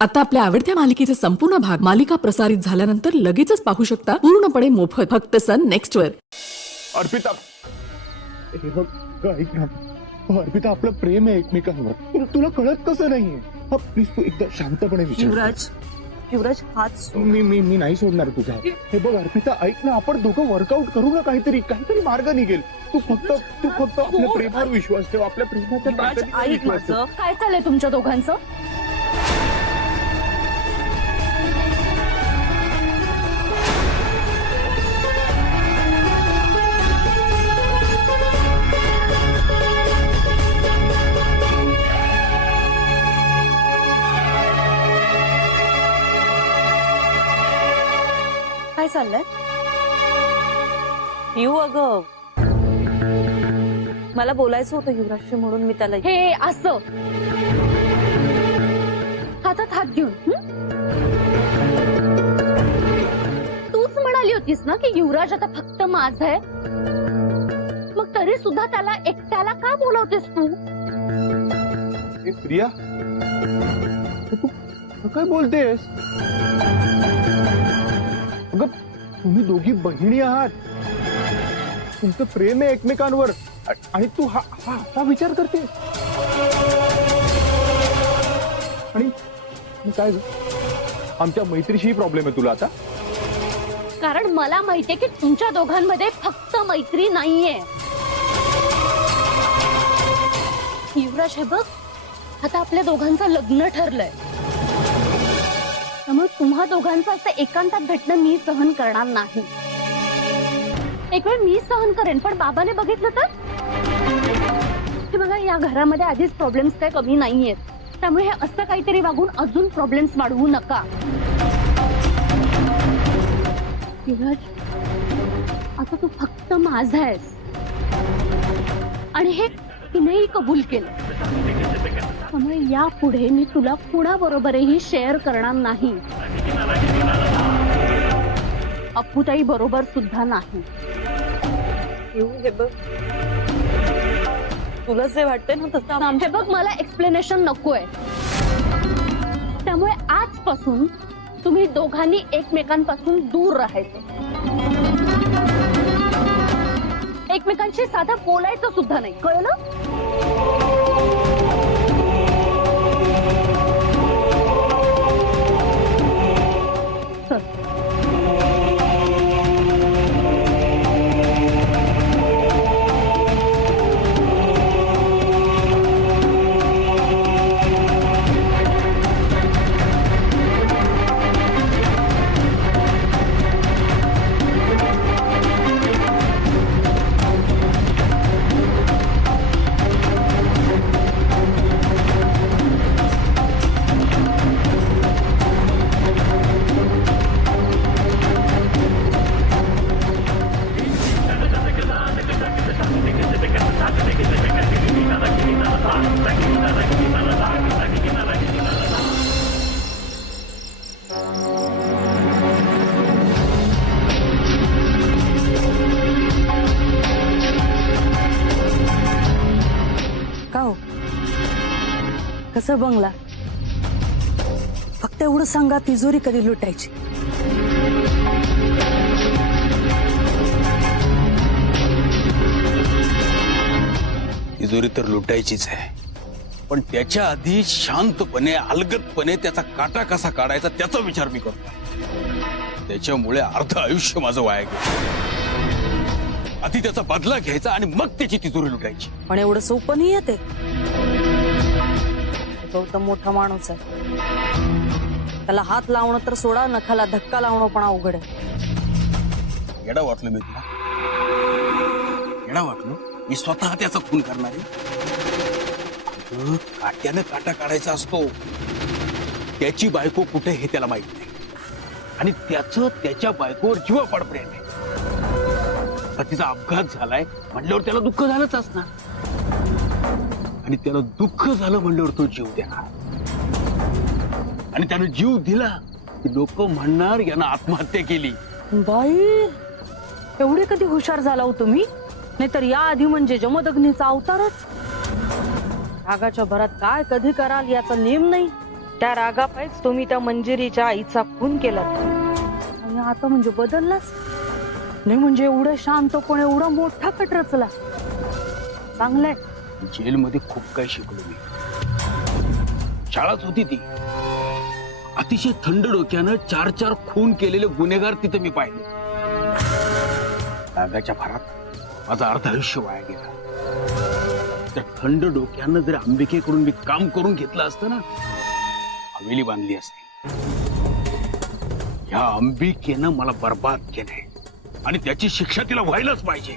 आता आपल्या आवडत्या मालिकेचे संपूर्ण भाग मालिका प्रसारित झाल्यानंतर लगेचच पाहू शकता पूर्णपणे मोफत फक्त सन नेक्स्ट वर। अर्पिता हे बघ ऐक ना, अर्पिता आपलं प्रेम आहे एकमेकांवर, तुला कळत कसं नाहीये? प्लीज तू एकदा शांतपणे विचार। युवराज हात सोड। मी नाही सोडणार तुझा। हे बघ अर्पिता ऐक ना, आपण दोघं वर्कआउट करू ना, काहीतरी मार्ग निघेल। तू फक्त आपल्या प्रेमावर विश्वास ठेव, आपल्या प्रेमाच्या ताकदीवर ऐक विश्वास ठेव। माझं, काय चाललंय तुमच्या दोघांचं? काय चाललंय? येऊ अगं, मला बोलायचं होतं युवराजशी म्हणून मी त्याला हे असं हातात हात घेऊन तूच म्हणाली होतीस ना की युवराज आता फक्त माझा आहे, मग तरी सुद्धा त्याला एकट्याला का बोलवतेस तू? प्रिया तू काय बोलतेस? अगं तुम्ही दोघी बहिणी आहात, तुमचं प्रेम आहे एकमेकांवर, आणि तू हा विचार करतेस? आणि काय आमच्या मैत्रीशी प्रॉब्लेम आहे तुला आता? कारण मला माहितीये की तुमच्या दोघांमध्ये फक्त मैत्री नाहीये युवराज। हे बघ, आता आपल्या दोघांचं लग्न ठरलंय, त्यामुळे तुम्हा दोघांचं असं एकांतात भेटणं मी सहन करणार नाही। एक वेळ मी सहन करेन, पण बाबाने बघितलं तर? हे बघा, या घरामध्ये आधीच प्रॉब्लेम्स काय कमी नाहीयेत, त्यामुळे हे असं काहीतरी वागून अजून प्रॉब्लेम्स वाढवू नका। युवराज, आता तू फक्त माझा आहेस, आणि हे तिनेही कबूल केलं, त्यामुळे यापुढे मी तुला कुणाबरोबरही शेअर करणार नाही, अप्पूताई बरोबर सुद्धा नाही। हे बघ, तुला जे वाटतंय ना तसं हे बघ, मला एक्सप्लेनेशन नकोय, त्यामुळे आजपासून तुम्ही दोघांनी एकमेकांपासून दूर राहायचं, एकमेकांशी साधं बोलायचं सुद्धा नाही, कळलं? का हो, कसं बंगला? फक्त एवढं सांगा, तिजोरी कधी लुटायची? तिजोरी तर लुटायचीच आहे, पण त्याच्या आधी शांतपणे अलगदपणे त्याचा काटा कसा काढायचा त्याचा विचार मी करतो। त्याच्यामुळे अर्ध आयुष्य माझं वाया गेलं। आधी त्याचा बदला घ्यायचा आणि मग त्याची तिजोरी लुटायची। पण एवढं सोपं नाही येते, गौतम मोठा माणूस आहे, त्याला हात लावणं तर सोडा, नखाला धक्का लावणं पण अवघड आहे। येडा वाटलं मी तुला? येडा वाटलो? मी स्वतः त्याचा खून करणार आहे? काट्यानं काटा काढायचा असतो, त्याची बायको कुठे हे त्याला माहित नाही, आणि त्याचं त्याच्या बायकोवर जीवापाड प्रेम आहे। तिचा अपघात झालाय म्हणल्यावर त्याला दुःख झालंच असणार, आणि त्याला दुःख झालं म्हणल्यावर तो जीव देणार, आणि त्यानं जीव दिला की लोक म्हणणार यानं आत्महत्या केली। बाई, एवढे कधी हुशार झाला हो तुम्ही? नाहीतर या आधी म्हणजे जमदग्नीचा अवतारच। रागाच्या भरात काय कधी कराल याचा नेम नाही, त्या रागापायच तुम्ही त्या मंजिरीच्या आईचा खून केला आणि आता म्हणजे बदललाच नाही. म्हणजे एवढं शांतपणे एवढा मोठा कट रचला. चांगलंय. जेलमध्ये खूप काही शिकलो मी. शाळाच होती ती. अतिशय थंड डोक्यानं 4 खून केलेले गुन्हेगार तिथे मी पाहिले. रागाच्या भरात माझं अर्ध आयुष्य वाया गेलं. त्या थंड डोक्यानं जर अंबिकेकडून मी काम करून घेतलं असतं ना, हवेली बांधली असती. ह्या अंबिकेनं मला बर्बाद केलंय आणि त्याची शिक्षा तिला व्हायलाच पाहिजे.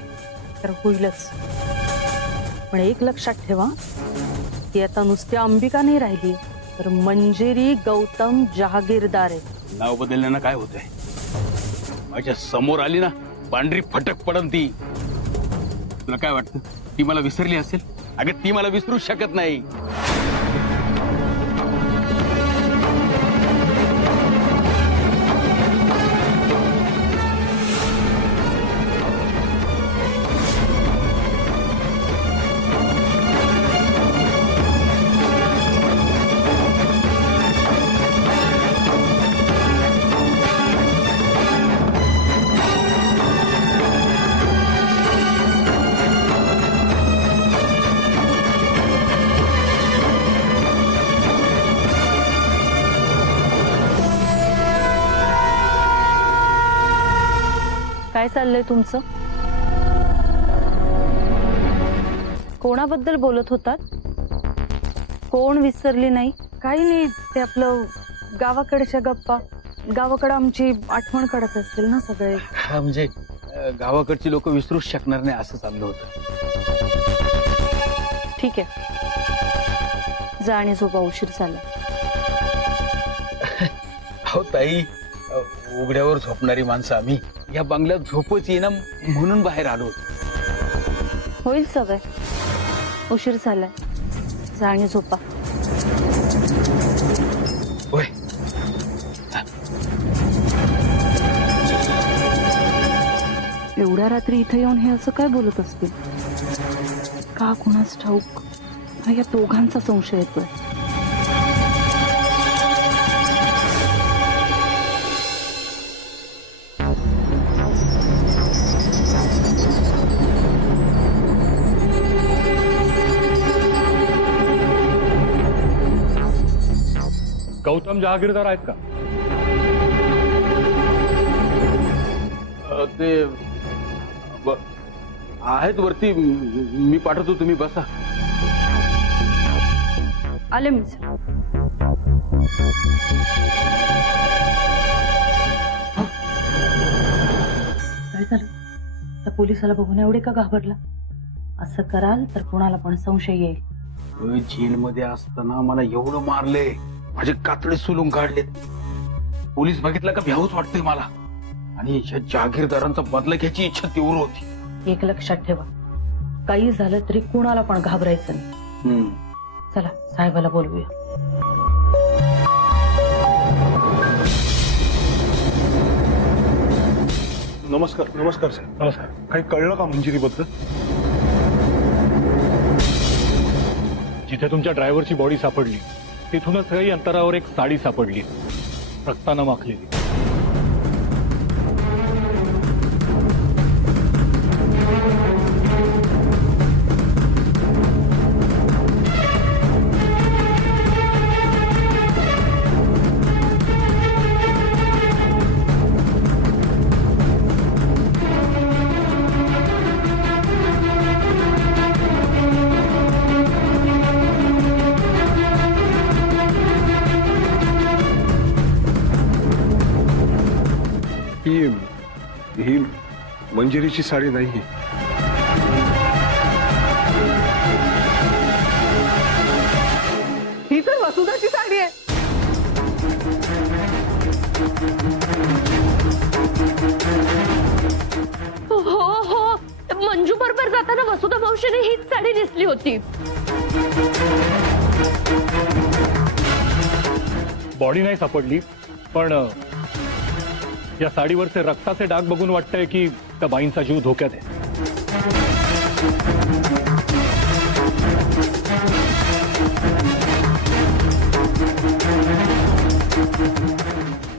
तर होईलच. पण एक लक्षात ठेवा, ती आता नुसती अंबिका नाही राहिली, तर मंजिरी गौतम जहागीरदार आहे. नाव बदलण्यानं काय होतंय? माझ्या समोर आली ना, पांढरी फटक पडन ती. तुला काय वाटतं, ती मला विसरली असेल? अगं ती मला विसरू शकत नाही. काय चाललंय तुमचं? कोणाबद्दल बोलत होतात? कोण विसरली नाही? काही नाही, ते आपलं गावाकडच्या गप्पा. गावाकडे आमची आठवण काढत असतील ना सगळे. हा म्हणजे गावाकडची लोक विसरूच शकणार नाही असं चाललं होतं. ठीक आहे, जा आणि झोपा, उशीर झाला. हो ताई, उघड्यावर झोपणारी माणसं आम्ही. या बंगल्यात झोपच येईना म्हणून बाहेर आलो. होईल सवय. उशीर झालाय, जा आणि झोपा. होय. एवढ्या रात्री इथे येऊन हे असं काय बोलत असतील? का कुणास ठाऊक? या दोघांचा संशय येतोय. गौतम जहागीरदार आहेत का? ते आहेत वरती, मी पाठवतो, तुम्ही बसा. आले मी. काय झालं? त्या पोलिसाला बघून एवढे का घाबरला? असं कराल तर कोणाला पण संशय येईल. जेलमध्ये असताना मला एवढं मारले, माझे कातडे सुलून काढलेत. पोलीस बघितलं का भ्यावूच वाटतंय मला. आणि या जहागीरदारांचा बदला घ्यायची इच्छा तीव्र होती. एक लक्षात ठेवा, काही झालं तरी कुणाला पण घाबरायचं नाही. चला साहेबाला बोलवूया. नमस्कार. नमस्कार सर. नमस्कार. काही कळलं का मंजिरीबद्दल? जिथे तुमच्या ड्रायव्हरची बॉडी सापडली तिथूनच काही अंतरावर एक साडी सापडली, रक्तानं माखलेली. ही मंजिरीची साडी नाही. ही तर वसुधाची साडी आहे. हो, मंजू बरोबर जाताना वसुधा मावशीने हीच साडी नेसली होती. बॉडी नाही सापडली, पण या साडीवरचे रक्ताचे डाग बघून वाटतंय की त्या बाईंचा जीव धोक्यात आहे.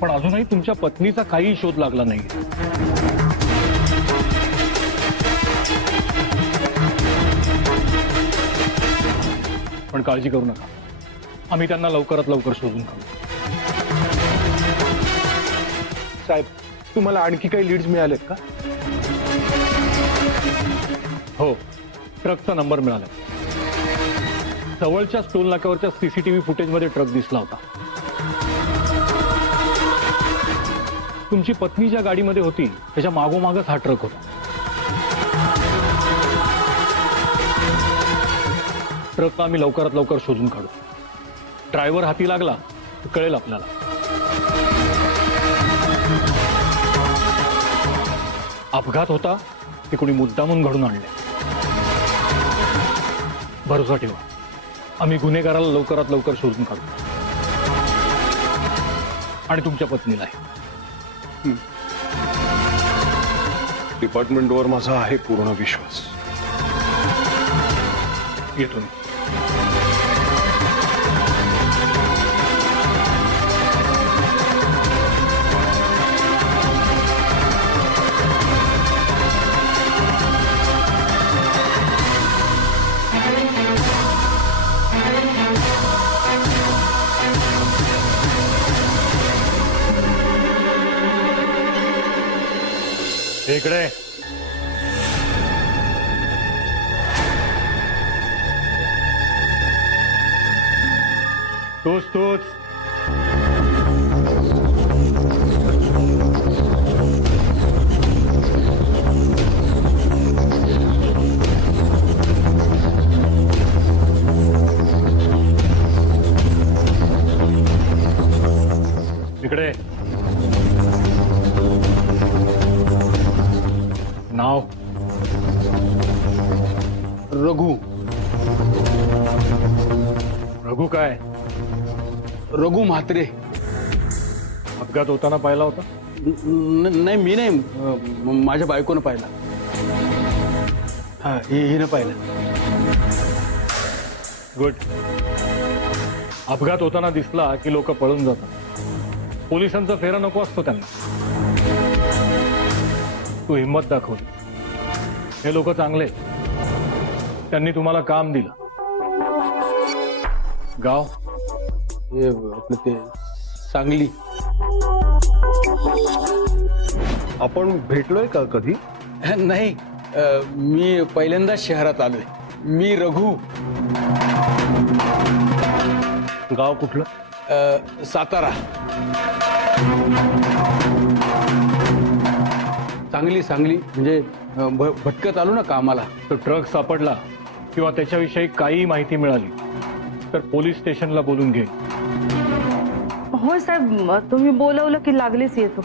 पण अजूनही तुमच्या पत्नीचा काही शोध लागला नाही. पण काळजी करू नका, आम्ही त्यांना लवकरात लवकर शोधून काढू. साहेब, तुम्हाला आणखी काही लीड्स मिळालेत का? हो, ट्रकचा नंबर मिळाला. जवळच्या टोल नाक्यावरच्या सीसीटीव्ही फुटेजमध्ये ट्रक दिसला होता. तुमची पत्नी ज्या गाडीमध्ये होती त्याच्या मागोमागच हा ट्रक होता. ट्रकला आम्ही लवकरात लवकर शोधून काढू. ड्रायव्हर हाती लागला तर कळेल आपल्याला. अपघात होता ते कोणी मुद्दामून घडून आणले. भरोसा ठेवा, आम्ही गुन्हेगाराला लवकरात लवकर शोधून काढू. आणि तुमच्या पत्नीलाही. डिपार्टमेंटवर माझा आहे पूर्ण विश्वास. येतो मी. इकडे तोच इकडे. नाव? रघु. रघु काय? रघु म्हात्रे. अपघात होताना पाहिला होता? नाही, मी नाही, माझ्या बायकोनं पाहिला. हा, हिनं पाहिलं. गुड. अपघात होताना दिसला की लोक पळून जातात. पोलिसांचा फेरा नको असतो त्यांना. तू हिंमत दाखवली. हे लोक चांगले, त्यांनी तुम्हाला काम दिलं. गाव? हे आपलं ते सांगली. आपण भेटलोय का कधी? नाही, मी पहिल्यांदाच शहरात आलोय. मी रघु. गाव कुठलं? सातारा. सांगली म्हणजे भटकत आलो ना कामाला. तो ट्रक सापडला किंवा त्याच्याविषयी काही माहिती मिळाली तर पोलीस स्टेशनला बोलून घे. होय साहेब, तुम्ही बोलवलं की लागलीच येतो.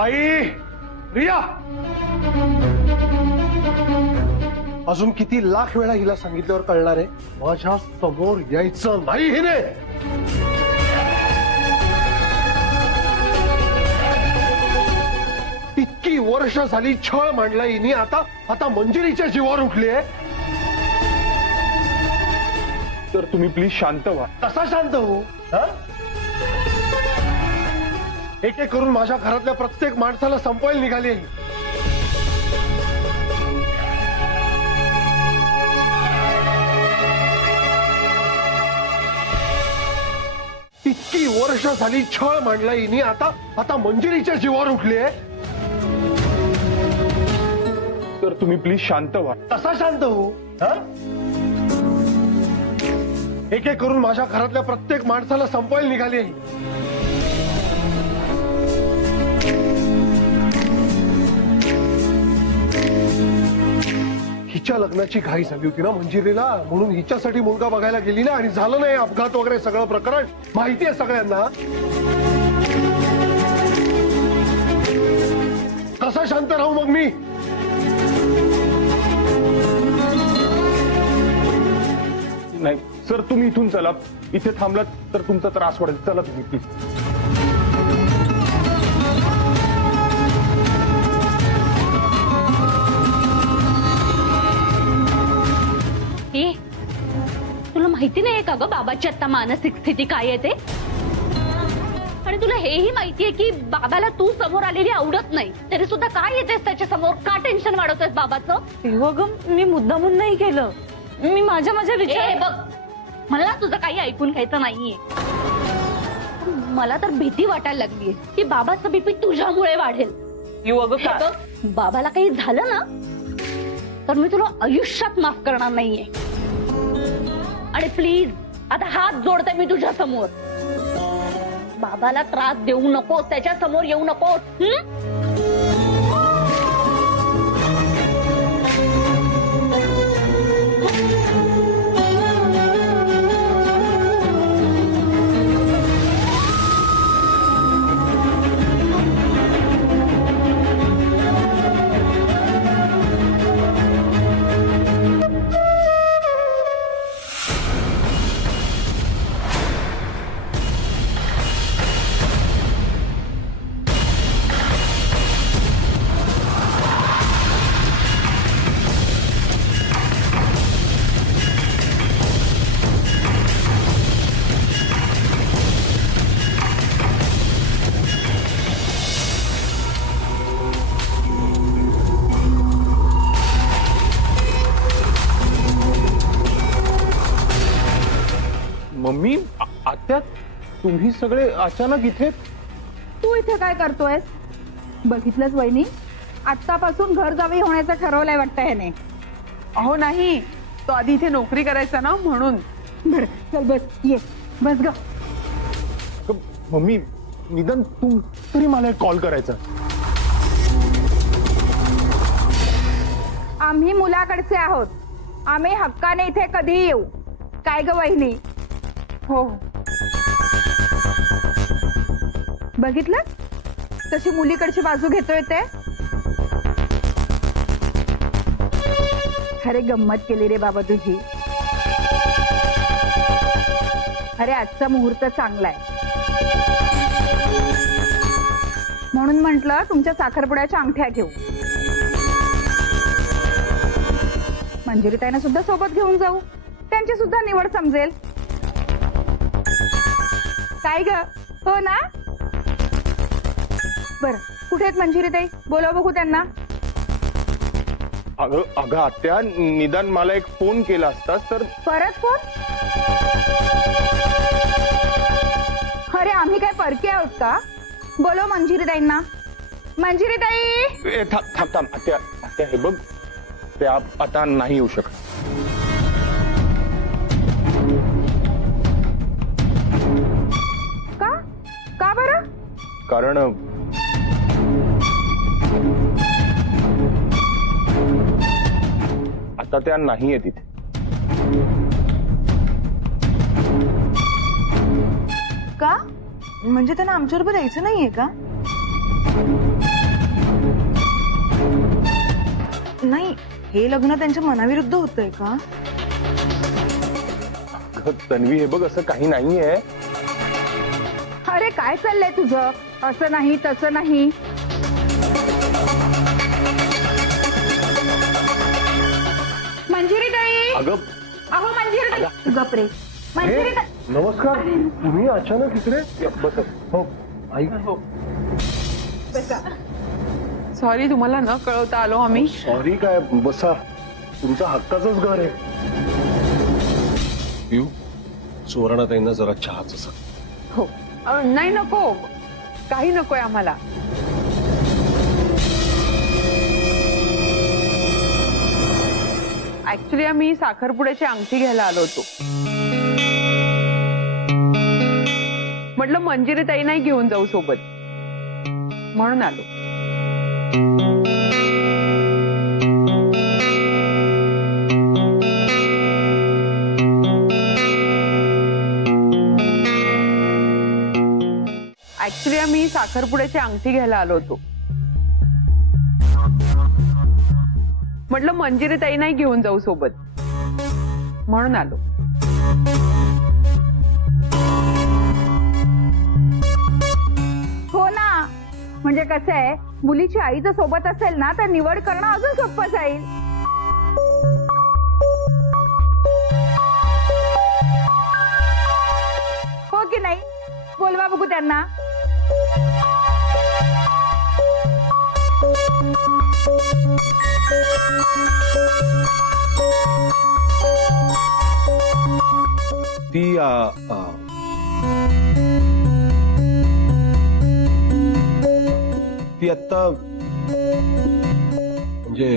आई, रिया, अजून किती लाख वेळा हिला सांगितल्यावर कळणार आहे? माझ्या समोर यायचं नाही हिने. इतकी वर्ष झाली छळ मांडला हिने, आता मंजिरीच्या जीवावर उठली आहे. तर तुम्ही प्लीज शांत व्हा. कसा शांत हो? एक एक करून माझ्या घरातल्या प्रत्येक माणसाला संपवायला निघाली. इतकी वर्ष झाली छळ मांडला हिने, आता मंजिरीच्या जीवावर उठली आहे. तर तुम्ही प्लीज शांत व्हा. कसा शांत हो? एक एक करून माझ्या घरातल्या प्रत्येक माणसाला संपवायला निघाली. हिच्या लग्नाची घाई झाली होती ना मंजिरीला, म्हणून हिच्यासाठी मुलगा बघायला गेली ना, आणि झालं नाही अपघात वगैरे सगळं प्रकरण माहिती आहे सगळ्यांना. कसा शांत राहू मग मी? नाही सर, तुम्ही इथून चला. इथे थांबलात तर तुमचा त्रास वाढेल. चला तुम्ही प्लीज. ए तुला माहिती नाहीये का ग बाबाची आता मानसिक स्थिती काय आहे ते? आणि तुला हेही माहितीये की बाबाला तू समोर आलेली आवडत नाही, तरी सुद्धा काय येतेस त्याच्या समोर? का टेन्शन वाढवतोयस बाबाचं? अगं मी मुद्दामून नाही केलं, मी माझ्या ए, बघ मला तुझं काही ऐकून घ्यायचं नाहीये. मला तर भीती वाटायला लागलीये की बाबाचं बीपी तुझ्यामुळे वाढेल. अगं हे बघ, बाबाला काही झालं ना तर मी तुला आयुष्यात माफ करणार नाहीये. आणि प्लीज आता हात जोडते मी तुझ्या समोर, बाबाला त्रास देऊ नकोस, त्याच्या समोर येऊ नकोस. मम्मी, आत्या, तुम्ही सगळे अचानक इथे? तू इथे काय करतोयस? बघितलंच वहिनी, आत्तापासून घर गावी होण्याचं ठरवलंय वाटतं ह्याने. अहो नाही, तो आधी इथे नोकरी करायचा ना म्हणून. बर चल बस, ये बस ग. मम्मी, निदान तू तरी मला एक कॉल करायचा. आम्ही मुलाकडचे आहोत, आम्ही हक्काने इथे कधीही येऊ. काय ग वहिनी? हो बघितलं कशी मुलीकडची बाजू घेतोय ते? अरे गंमत केली रे बाबा तुझी. अरे आजचा मुहूर्त चांगला आहे म्हणून म्हंटल तुमच्या साखरपुड्याच्या अंगठ्या घेऊ. मंजिरीताईंना सुद्धा सोबत घेऊन जाऊ, त्यांची सुद्धा निवड समजेल. काय ग, हो ना? बर, कुठे आहेत मंजिरीताई? बोलव बघू त्यांना. अगं आत्या, निदान मला एक फोन केला असतास तर. परत फोन? अरे आम्ही काय परके आहोत का? बोलव मंजिरीताईंना. मंजिरीताई! थांब आत्या, आत्या हे बघ, ते आता नाही येऊ शकत. का? का बरं? कारण आता त्या नाहीये तिथे. का? म्हणजे त्यांना आमच्याबरोबर यायचं नाहीये का? नाही, हे लग्न त्यांच्या मनाविरुद्ध होतंय का? तन्वी हे बघ, असं काही नाहीये. अरे काय चाललंय तुझं? असं नाही तसं नाही. मंजिरीताई! अगं अहो मंजिरीताई! गपरे. मंजिरीताई! नमस्कार, तुम्ही अचानक इकडे? बस. हो आई. सॉरी, तुम्हाला न कळवता आलो आम्ही. सॉरी काय, बसा, तुमचं हक्काचंच घर आहे. पिऊ, सुवर्णाताईंना जरा चहाचं सांग. हो. नाही नको, काही नकोय आम्हाला. ऍक्च्युली आम्ही साखरपुड्याची अंगठी घ्यायला आलो होतो. म्हटलं मंजिरीताई नाही घेऊन जाऊ सोबत, म्हणून आलो. साखरपुड्याची अंगठी घ्यायला आलो होतो. म्हटलं मंजिरी ताई नाही घेऊन जाऊ सोबत, म्हणून आलो. हो ना, म्हणजे कसं आहे, मुलीची आई जर सोबत असेल ना तर निवड करणं अजून सोपं जाईल. हो की नाही? बोलवा बघू त्यांना. ती ती आत्ता म्हणजे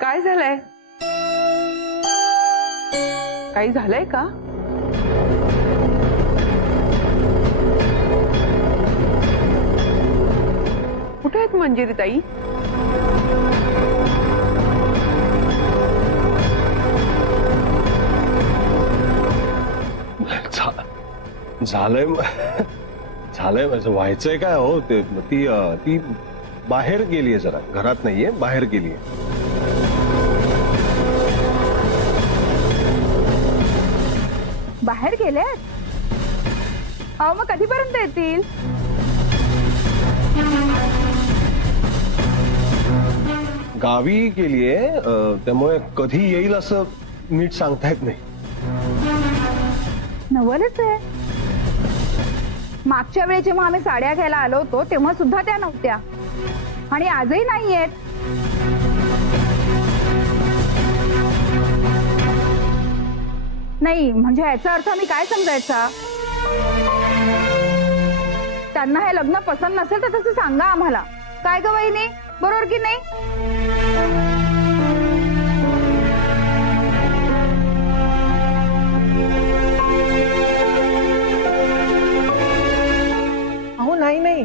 काय झालंय? काही झालंय का? कुठे आहेत मंजिरी ताई? झालंय झालंय माझं. व्हायचंय काय हो ते. ती ती बाहेर गेलीये, जरा घरात नाहीये, बाहेर गेलीये. बाहेर गेले? अहो मग कधीपर्यंत येतील? गावी गेलीये, त्यामुळे कधी येईल असं नीट सांगता येत नाही. नवलच आहे. मागच्या वेळी जेव्हा आम्ही साड्या घ्यायला आलो होतो तेव्हा सुद्धा त्या नव्हत्या आणि आजही नाही आहेत. नाही म्हणजे याचा अर्थ मी काय समजायचा? त्यांना हे लग्न पसंत नसेल तर तसं सांगा आम्हाला. काय ग वहिनी, बरोबर की नाही? अहो नाही नाही,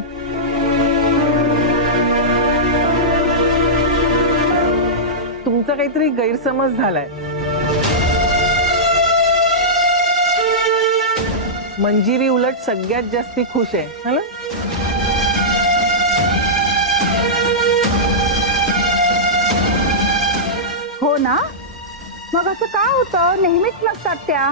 तुमचा काहीतरी गैरसमज झालाय. मंजिरी उलट सगळ्यात जास्ती खुश आहे, है ना? हो ना, मग असं का होतं? नेहमीच नसतात त्या.